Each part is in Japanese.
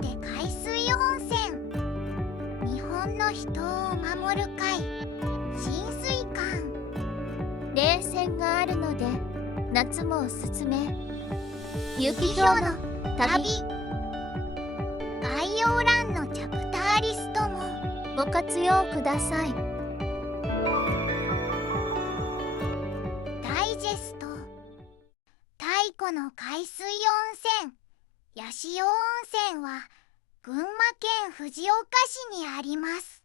で海水温泉。日本の人を守る会、浸水館。冷泉があるので夏もおすすめ。雪氷氷のの旅。旅。概要欄のチャプターリストもご活用ください。ダイジェスト。太古の海水温泉、八潮温泉は群馬県藤岡市にあります。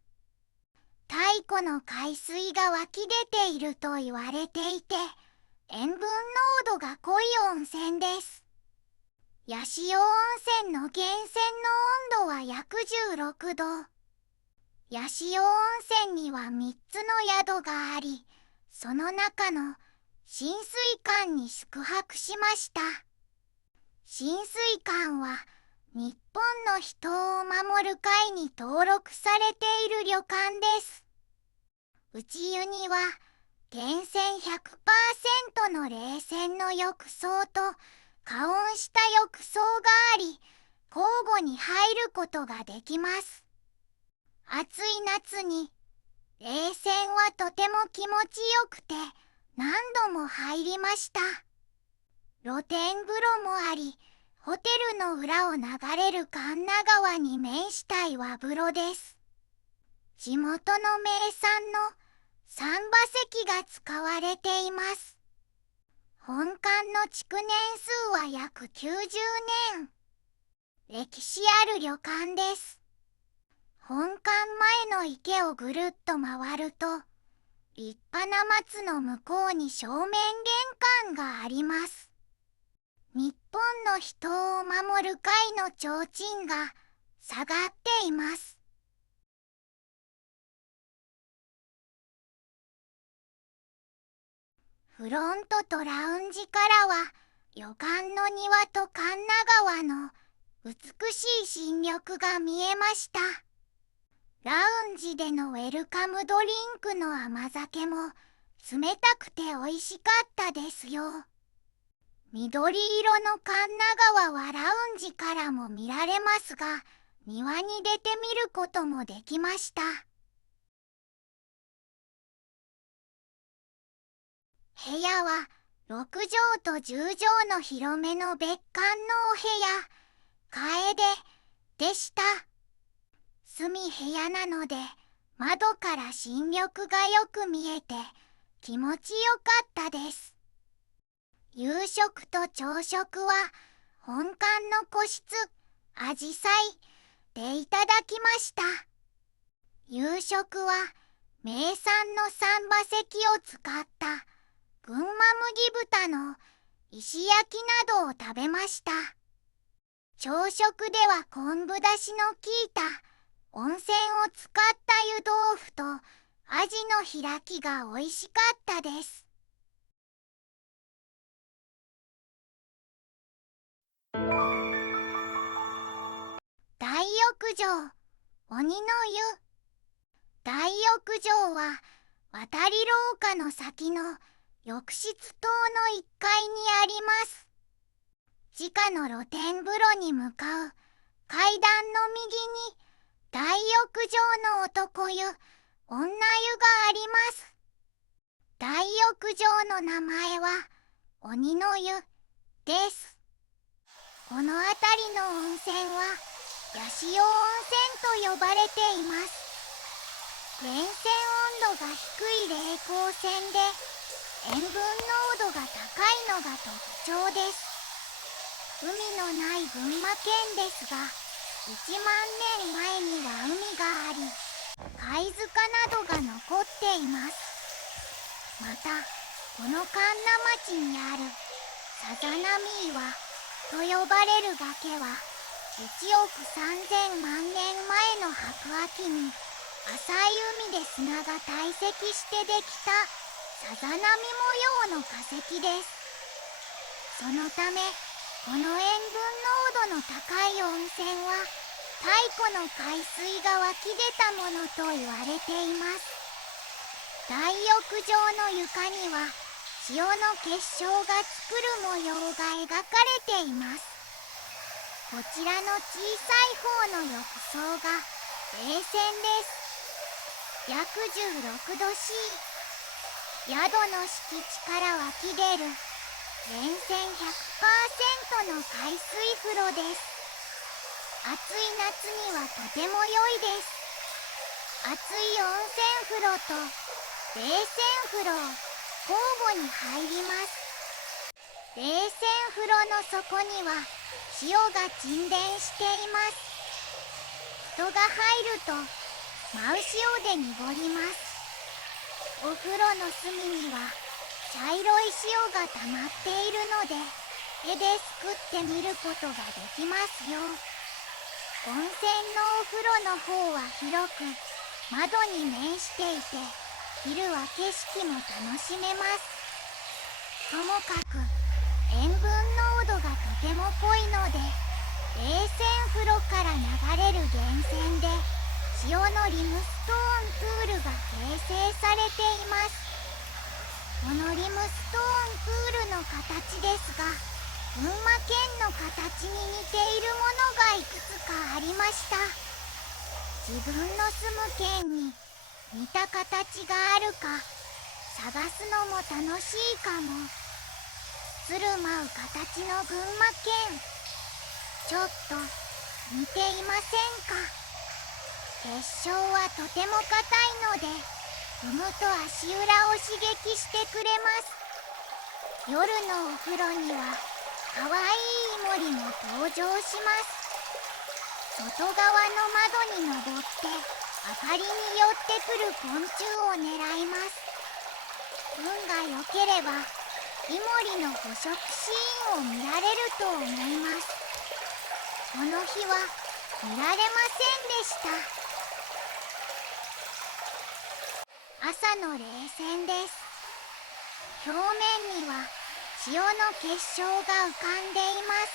太古の海水が湧き出ていると言われていて、塩分濃度が濃い温泉です。八潮温泉の源泉の温度は約16度。八潮温泉には3つの宿があり、その中の浸水館に宿泊しました。浸水館は日本の人を守る会に登録されている旅館です。内湯には源泉 100% の冷泉の浴槽と加温した浴槽があり、交互に入ることができます。暑い夏に冷泉はとても気持ちよくて何度も入りました。露天風呂もあり、ホテルの裏を流れる神流川に面した岩風呂です。地元の名産の三馬石が使われています。本館の築年数は約90年。歴史ある旅館です。本館前の池をぐるっと回ると、立派な松の向こうに正面玄関があります。日本の人を守る会の提灯が下がっています。フロントとラウンジからは旅館の庭と神流川の美しい新緑が見えました。ラウンジでのウェルカムドリンクの甘酒も冷たくて美味しかったですよ。緑色の神流川はラウンジからも見られますが、庭に出てみることもできました。部屋は6畳と10畳の広めの別館のお部屋、楓でした。隅部屋なので窓から新緑がよく見えて気持ちよかったです。夕食と朝食は本館の個室あじさいでいただきました。夕食は名産の三馬石を使った群馬麦豚の石焼きなどを食べました。朝食では昆布だしの効いた温泉を使った湯豆腐とアジの開きが美味しかったです。大浴場、鬼の湯。大浴場は渡り廊下の先の浴室棟の1階にあります。地下の露天風呂に向かう階段の右に大浴場の男湯、女湯があります。大浴場の名前は鬼の湯です。この辺りの温泉は八潮温泉と呼ばれています。源泉温度が低い冷光泉で塩分濃度が高いのが特徴です。海のない群馬県ですが、1万年前には海があり、貝塚などが残っています。また、この神流町にあるさざ波岩と呼ばれる崖は、1億3000万年前の白亜紀に浅い海で砂が堆積してできたさざ波模様の化石です。そのためこの塩分濃度の高い温泉は太古の海水が湧き出たものと言われています。大浴場の床には潮の結晶が作る模様が描かれています。こちらの小さい方の浴槽が冷泉です。約16度 C。 宿の敷地から湧き出る源泉 100% の海水風呂です。暑い夏にはとても良いです。熱い温泉風呂と冷泉風呂を交互に入ります。冷泉風呂の底には塩が沈殿しています。人が入ると真後ろで濁ります。お風呂の隅には茶色い塩が溜まっているので手ですくってみることができますよ。温泉のお風呂の方は広く窓に面していて昼は景色も楽しめます。ともかく塩分濃度がとても濃いので冷泉風呂から流れる源泉で塩のリムストーンプールが形成されています。このリムストーンプールの形ですが群馬県の形に似ているものがいくつかありました。自分の住む県に似た形があるか探すのも楽しいかも。鶴舞う形の群馬県、ちょっと似ていませんか？結晶はとても硬いので踏むと足裏を刺激してくれます。夜のお風呂にはかわいいイモリも登場します。外側の窓に登って明かりに寄ってくる昆虫を狙います。運が良ければイモリの捕食シーンを見られると思います。この日は見られませんでした。朝の冷泉です。表面には塩の結晶が浮かんでいます。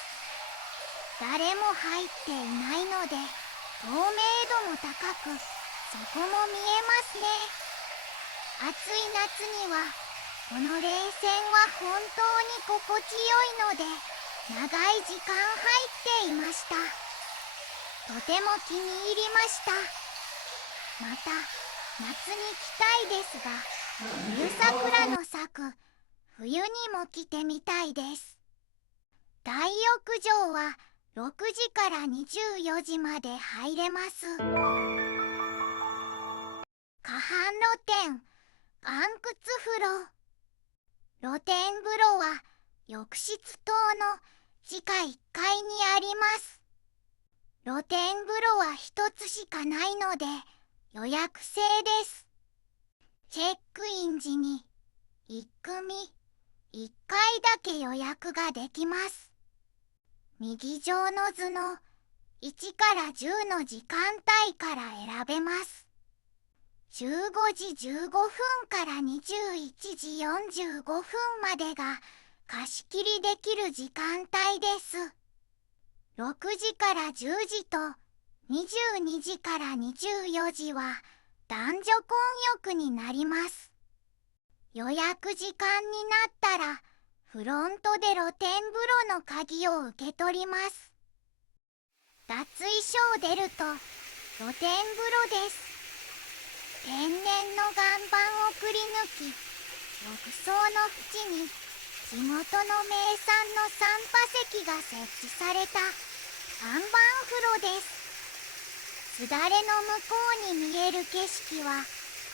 誰も入っていないので透明度も高くそこも見えますね。暑い夏にはこの冷泉は本当に心地よいので長い時間入っていました。とても気に入りました。また夏に来たいですが冬桜の咲く冬にも来てみたいです。大浴場は6時から24時まで入れます。下半露天岩窟風呂。露天風呂は浴室棟の地下1階にあります。露天風呂は1つしかないので予約制です。チェックイン時に1組1回だけ予約ができます。右上の図の1から10の時間帯から選べます。15時15分から21時45分までが貸し切りできる時間帯です。6時から10時と22時から24時は男女混浴になります。予約時間になったらフロントで露天風呂の鍵を受け取ります。脱衣所を出ると露天風呂です。天然の岩盤をくり抜き浴槽の縁に地元の名産の散歩席が設置された岩盤風呂です。すだれの向こうに見える景色は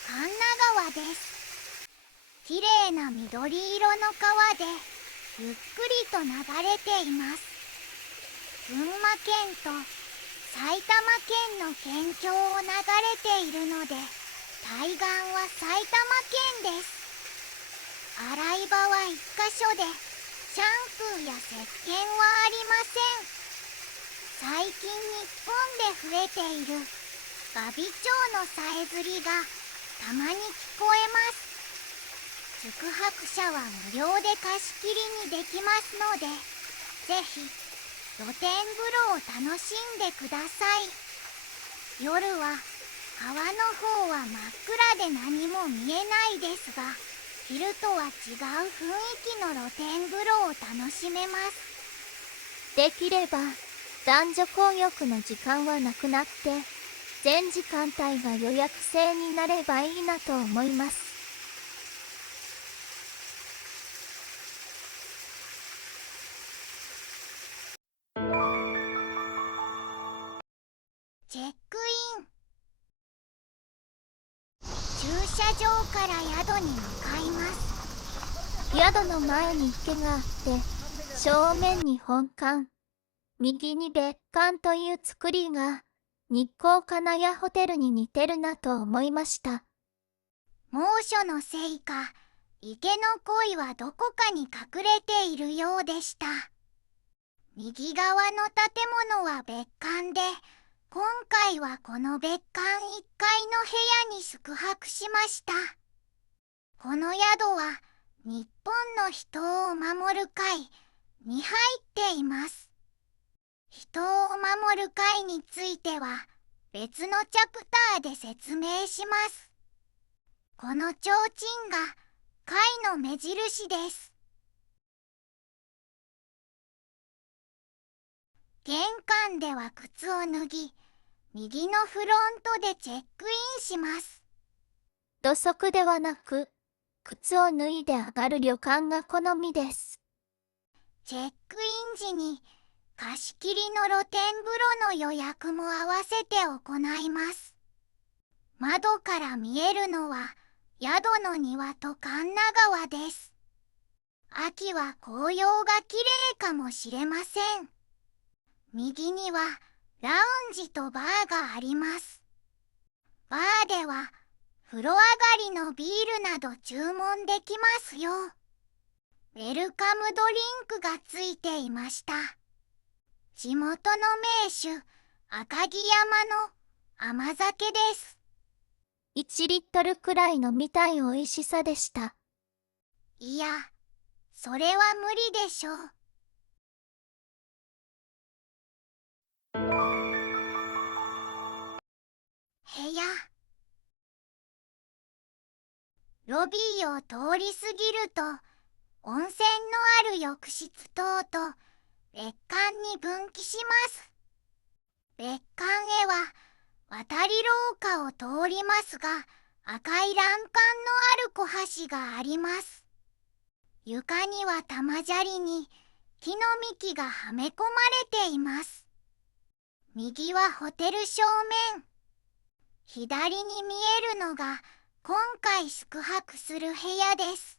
神流川です。きれいな緑色の川でゆっくりと流れています。群馬県と埼玉県の県境を流れているので対岸は埼玉県です。洗い場は1箇所でシャンプーや石鹸はありません。最近日本で増えているガビチョウのさえずりがたまに聞こえます。宿泊者は無料で貸し切りにできますのでぜひ露天風呂を楽しんでください。夜は川の方は真っ暗で何も見えないですが昼とは違う雰囲気の露天風呂を楽しめます。できれば男女混浴の時間はなくなって、全時間帯が予約制になればいいなと思います。チェックイン。駐車場から宿に向かいます。宿の前に池があって、正面に本館、右に別館という作りが日光金谷ホテルに似てるなと思いました。猛暑のせいか、池の鯉はどこかに隠れているようでした。右側の建物は別館で、今回はこの別館1階の部屋に宿泊しました。この宿は日本の人を守る会に入っています。人を守る会については別のチャプターで説明します。この提灯が会の目印です。玄関では靴を脱ぎ、右のフロントでチェックインします。土足ではなく、靴を脱いで上がる旅館が好みです。チェックイン時に貸し切りの露天風呂の予約も合わせて行います。窓から見えるのは宿の庭と神流川です。秋は紅葉が綺麗かもしれません。右にはラウンジとバーがあります。バーでは風呂上がりのビールなど注文できますよ。ウェルカムドリンクがついていました。地元の名手、赤城山の甘酒です。1リットルくらい飲みたい美味しさでした。いや、それは無理でしょう。部屋。ロビーを通り過ぎると、温泉のある浴室等と別館に分岐します。別館へは渡り廊下を通りますが、赤い欄干のある小橋があります。床には玉砂利に木の幹がはめ込まれています。右はホテル正面、左に見えるのが今回宿泊する部屋です。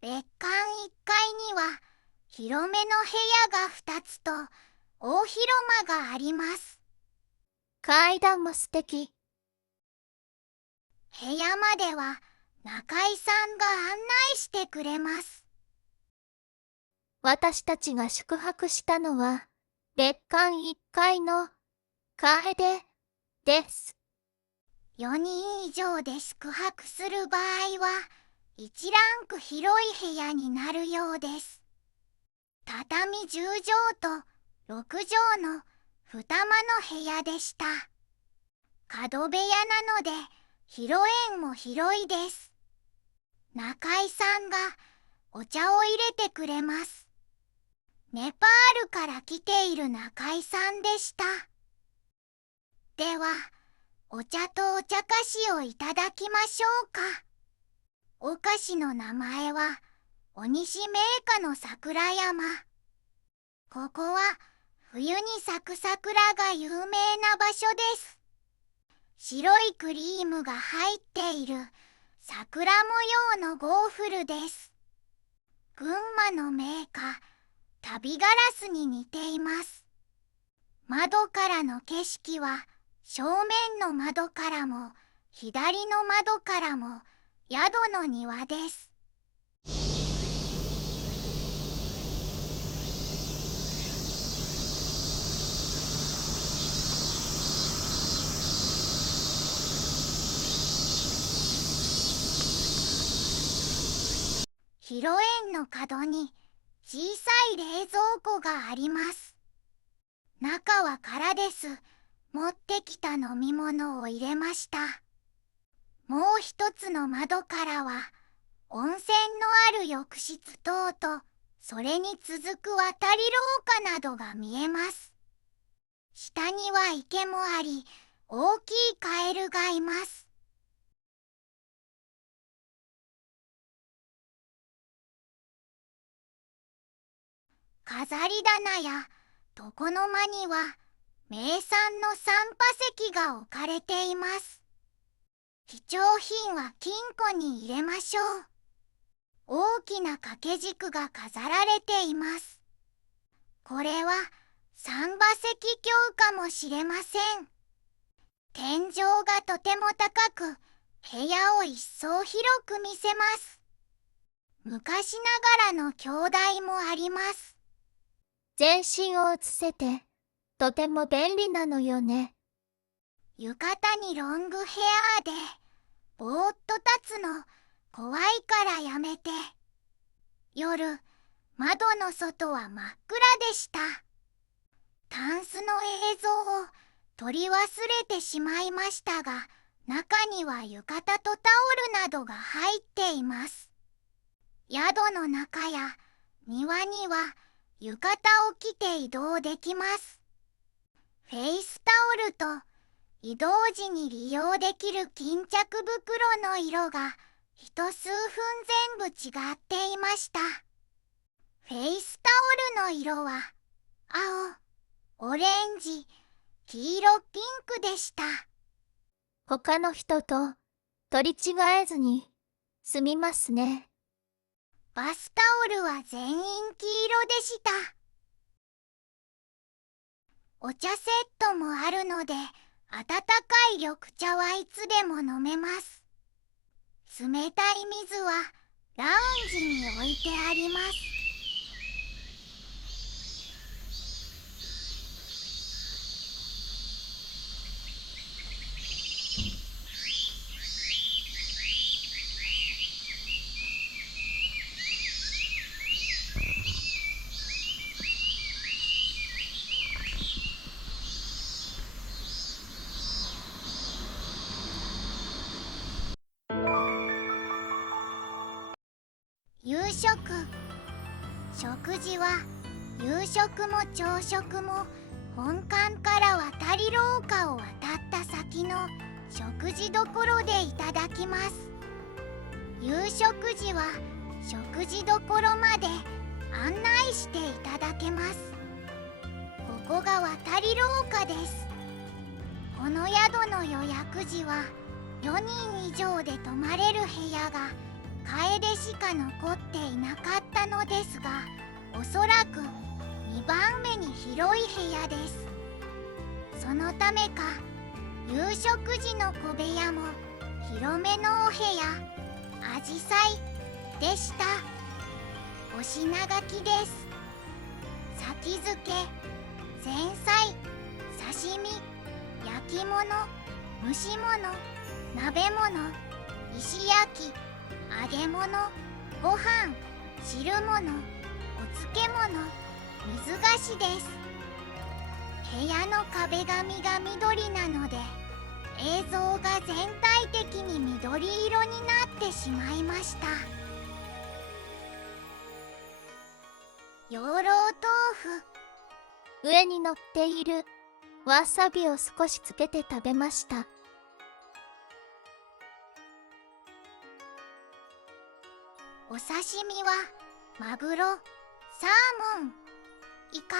別館1階には広めの部屋が2つと大広間があります。階段も素敵。部屋までは中井さんが案内してくれます。私たちが宿泊したのは別館1階の楓です。4人以上で宿泊する場合は1ランク広い部屋になるようです。畳10畳と6畳の2間の部屋でした。角部屋なので披露宴も広いです。中井さんがお茶を入れてくれます。ネパールから来ている中井さんでした。では、お茶とお茶菓子をいただきましょうか。お菓子の名前は鬼西銘菓の桜山。ここは冬に咲く桜が有名な場所です。白いクリームが入っている桜模様のゴーフルです。群馬の銘菓旅ガラスに似ています。窓からの景色は正面の窓からも左の窓からも宿の庭です。披露宴の角に小さい冷蔵庫があります。中は空です。持ってきた飲み物を入れました。もう一つの窓からは温泉のある浴室等とそれに続く渡り廊下などが見えます。下には池もあり、大きいカエルがいます。飾り棚や床の間には名産の散羽石が置かれています。貴重品は金庫に入れましょう。大きな掛け軸が飾られています。これは散羽石鏡かもしれません。天井がとても高く、部屋を一層広く見せます。昔ながらの鏡台もあります。全身を映せてとても便利なのよね。浴衣にロングヘアでぼーっと立つの怖いからやめて。夜、窓の外は真っ暗でした。タンスの映像を取り忘れてしまいましたが、中には浴衣とタオルなどが入っています。宿の中や庭には浴衣を着て移動できます。フェイスタオルと移動時に利用できる巾着袋の色が一数分全部違っていました。フェイスタオルの色は青、オレンジ、黄色、ピンクでした。他の人と取り違えずに済みますね。バスタオルは全員黄色でした。お茶セットもあるので、温かい緑茶はいつでも飲めます。冷たい水はラウンジに置いてあります。夕食。食事は夕食も朝食も本館から渡り廊下を渡った先の食事処でいただきます。夕食時は食事処まで案内していただけます。ここが渡り廊下です。この宿の予約時は4人以上で泊まれる部屋が楓しか残っていなかったのですが、おそらく2番目に広い部屋です。そのためか夕食時の小部屋も広めのお部屋、あじさいでした。お品書きです。先付け、前菜、刺身、焼き物、蒸し物、鍋物、石焼き、揚げ物、ご飯、汁物、お漬物、水菓子です。部屋の壁紙が緑なので、映像が全体的に緑色になってしまいました。養老豆腐。上に乗っているわさびを少しつけて食べました。お刺身はマグロ、サーモン、イカ。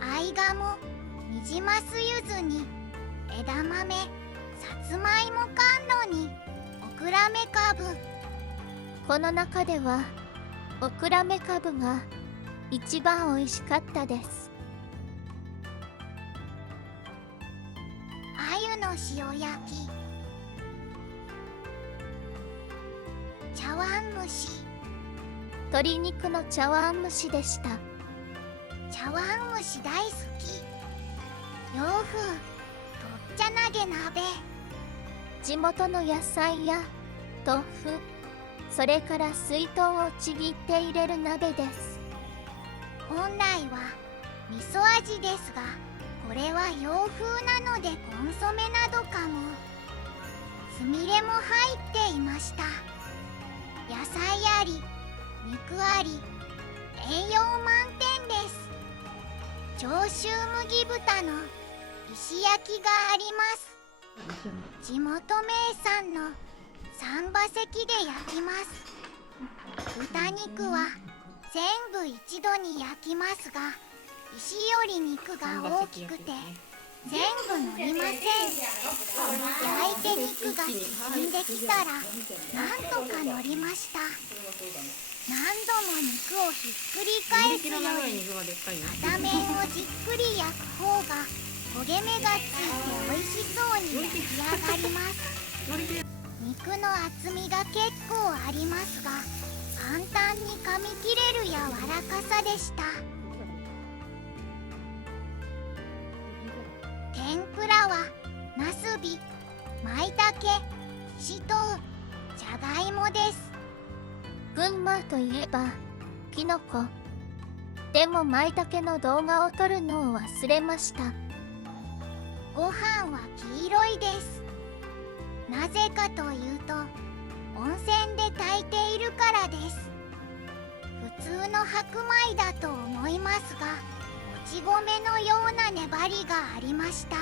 合鴨、ニジマスゆずに枝豆、さつまいも甘露にオクラメカブ。この中ではオクラメカブが一番おいしかったです。鮎の塩焼き、茶碗蒸し。鶏肉の茶碗蒸しでした。茶碗蒸し大好き。洋風とっちゃ投げ鍋。地元の野菜や豆腐、それから水豚をちぎって入れる鍋です。本来は味噌味ですが、これは洋風なのでコンソメなどかも。つみれも入っていました。野菜あり、肉あり、栄養満点です。上州麦豚の石焼きがあります。地元名産の三羽関で焼きます。豚肉は全部一度に焼きますが、石より肉が大きくて全部乗りません。焼いて肉が進んできたらなんとか乗りました。何度も肉をひっくり返すより片面をじっくり焼く方が焦げ目がついて美味しそうに焼き上がります。肉の厚みが結構ありますが、簡単に噛み切れる柔らかさでした。天ぷらはなすび、まいたけ、しとう、じゃがいもです。群馬といえばきのこ。でも舞茸の動画を撮るのを忘れました。ご飯は黄色いです。なぜかというと温泉で炊いているからです。普通の白米だと思いますが、もち米のような粘りがありました。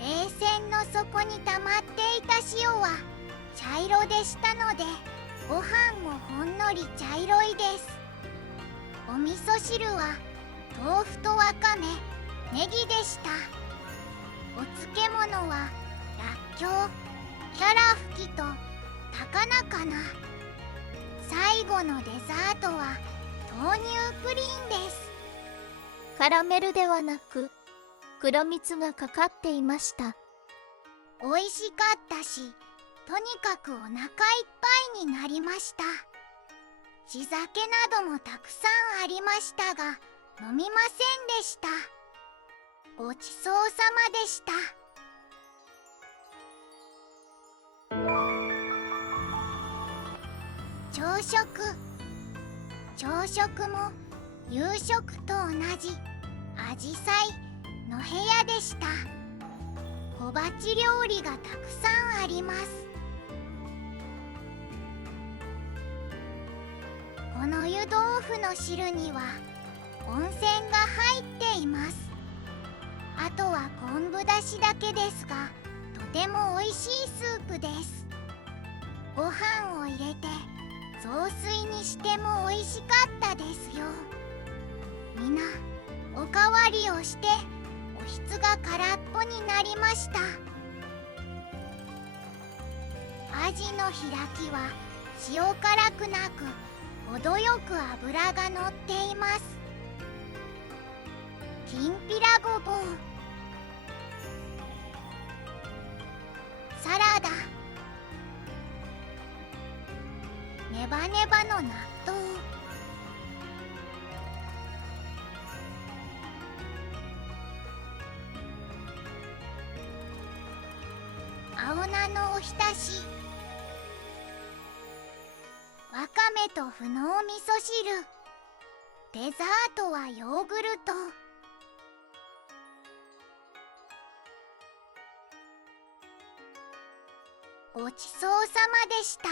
冷泉の底に溜まっていた塩は茶色でしたので、ご飯もほんのり茶色いです。お味噌汁は豆腐とわかめ、ネギでした。お漬物はらっきょう、キャラふきと高菜かな。最後のデザートは豆乳プリンです。カラメルではなく黒蜜がかかっていました。美味しかったし、とにかくお腹いっぱいになりました。地酒などもたくさんありましたが、飲みませんでした。ごちそうさまでした。朝食も夕食と同じあじさいの部屋でした。小鉢料理がたくさんあります。この湯豆腐の汁には温泉が入っています。あとは昆布だしだけですが、とてもおいしいスープです。ご飯を入れて雑炊にしてもおいしかったですよ。みなおかわりをしておひつが空っぽになりました。アジの開きは塩辛くなく程よく脂がのっています。きんぴらごぼう、サラダ、ネバネバの納豆、青菜のおひたし、わかめと麩のお味噌汁、デザートはヨーグルト。ごちそうさまでした。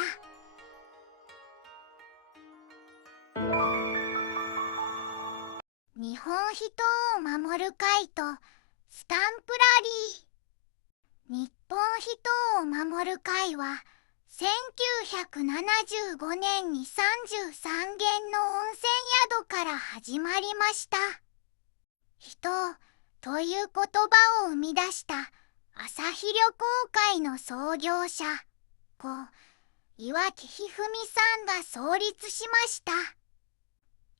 日本人を守る会とスタンプラリー。日本人を守る会は1975年に33軒の温泉宿から始まりました。人という言葉を生み出した朝日旅行会の創業者故岩木一二三さんが創立しました。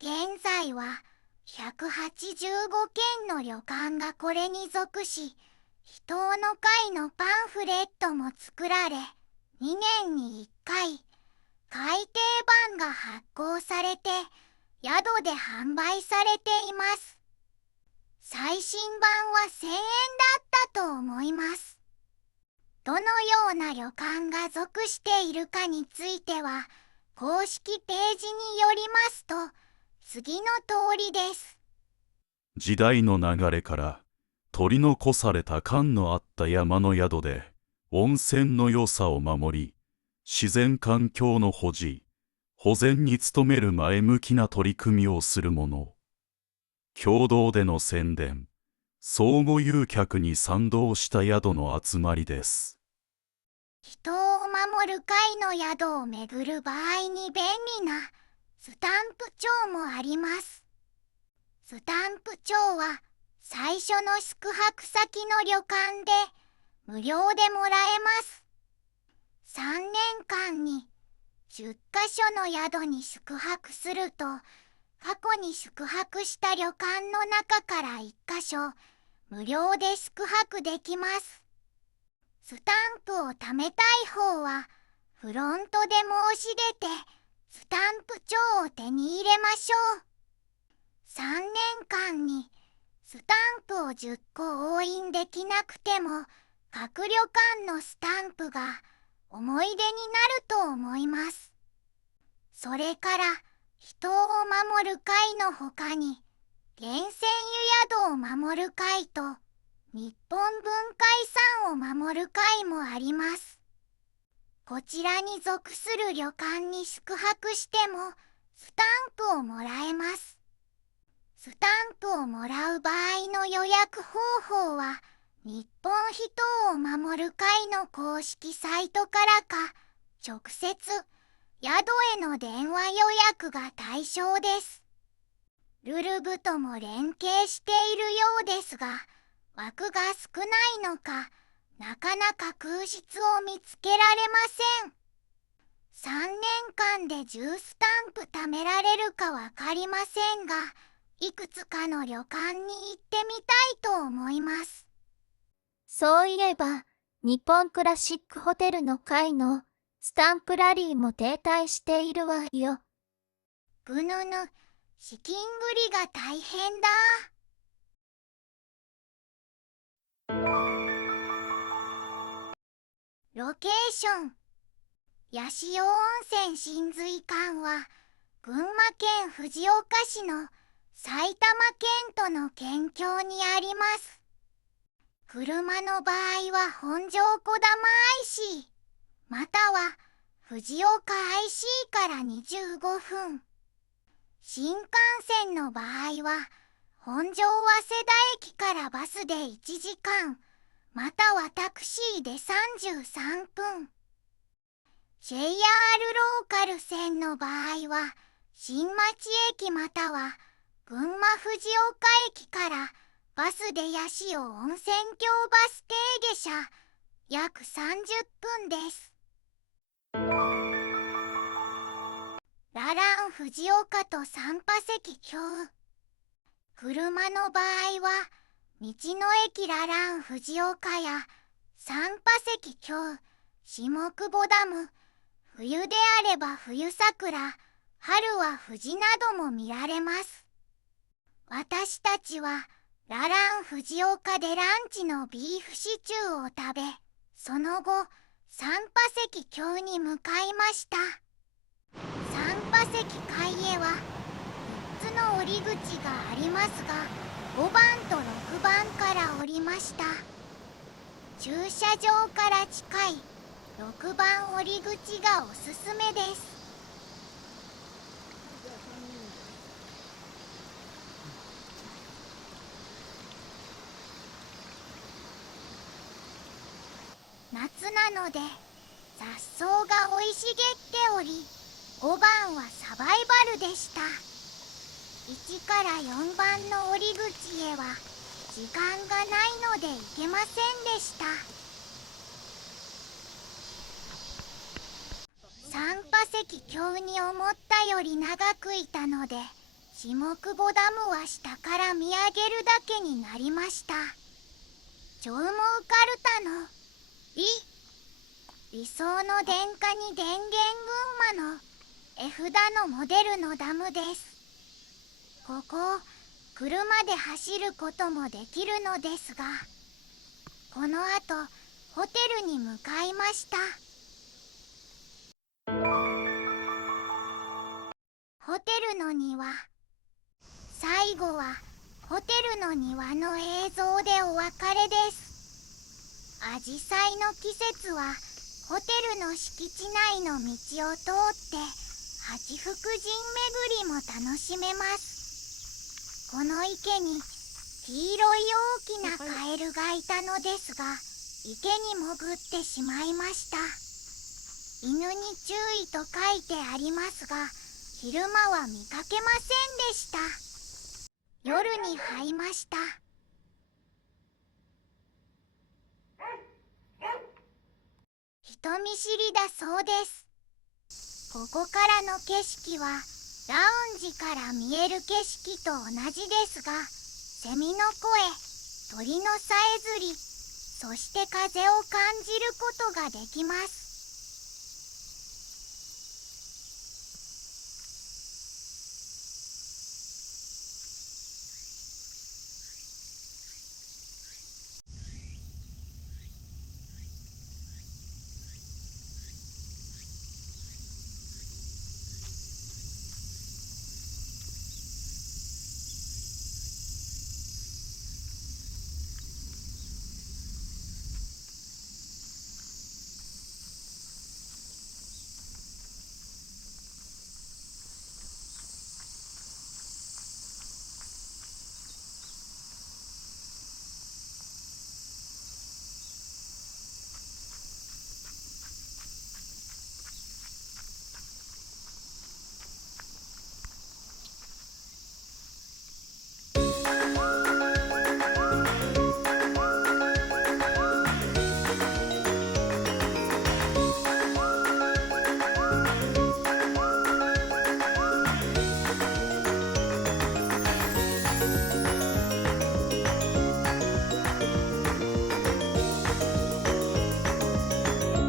現在は185軒の旅館がこれに属し、人の会のパンフレットも作られ、2年に1回改訂版が発行されて宿で販売されています。最新版は1000円だったと思います。どのような旅館が属しているかについては公式ページによりますと次の通りです。時代の流れから取り残された感のあった山の宿で温泉の良さを守り、自然環境の保持、保全に努める前向きな取り組みをする者。共同での宣伝、相互誘客に賛同した宿の集まりです。人を守る会の宿を巡る場合に便利なスタンプ帳もあります。スタンプ帳は最初の宿泊先の旅館で無料でもらえます。3年間に10カ所の宿に宿泊すると、過去に宿泊した旅館の中から1カ所無料で宿泊できます。スタンプを貯めたい方はフロントで申し出てスタンプ帳を手に入れましょう。3年間にスタンプを10個押印できなくても、各旅館のスタンプが思い出になると思います。それから人を守る会のほかに、源泉湯宿を守る会と日本文化遺産を守る会もあります。こちらに属する旅館に宿泊してもスタンプをもらえます。スタンプをもらう場合の予約方法は、日本人を守る会の公式サイトからか、直接宿への電話予約が対象です。ルルブとも連携しているようですが、枠が少ないのか、なかなか空室を見つけられません。3年間で10スタンプ貯められるかわかりませんが、いくつかの旅館に行ってみたいと思います。そういえば、日本クラシックホテルの会のスタンプラリーも停滞しているわよ。ぐぬぬ、資金繰りが大変だ。ロケーション。八潮温泉神髄館は群馬県藤岡市の埼玉県との県境にあります。車の場合は本庄児玉 IC または藤岡 IC から25分。新幹線の場合は本庄早稲田駅からバスで1時間またはタクシーで33分。JR ローカル線の場合は新町駅または群馬藤岡駅からバスで八潮温泉郷バス停下車約30分です。ララン藤岡と三波石橋。車の場合は道の駅ララン藤岡や三波石橋、下久保ダム、冬であれば冬桜、春は富士なども見られます。私たちはララン藤岡でランチのビーフシチューを食べ、その後三波石橋に向かいました。三波石階へは3つの降り口がありますが、5番と6番から降りました。駐車場から近い6番降り口がおすすめです。夏なので雑草が生い茂っており、5番はサバイバルでした。1から4番の降り口へは時間がないので行けませんでした。三波石橋に思ったより長くいたので、下久保ダムは下から見上げるだけになりました。上毛カルタの理想の電化に電源群馬の絵札のモデルのダムです。ここを車で走ることもできるのですが、この後ホテルに向かいました。ホテルの庭。最後はホテルの庭の映像でお別れです。アジサイの季節はホテルの敷地内の道を通って八福神巡りも楽しめます。この池に黄色い大きなカエルがいたのですが、池に潜ってしまいました。犬に注意と書いてありますが、昼間は見かけませんでした。夜に這いました。人見知りだそうです。ここからの景色はラウンジから見える景色と同じですが、セミの声、鳥のさえずり、そして風を感じることができます。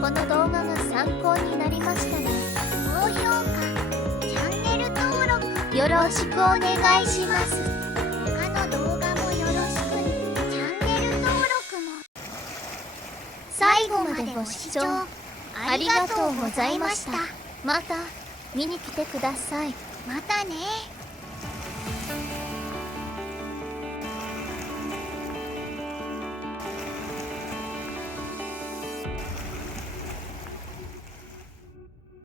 この動画が参考になりましたら高評価、チャンネル登録、よろしくお願いします。他の動画もよろしく、チャンネル登録も。最後までご視聴ありがとうございました。また見に来てください。またね。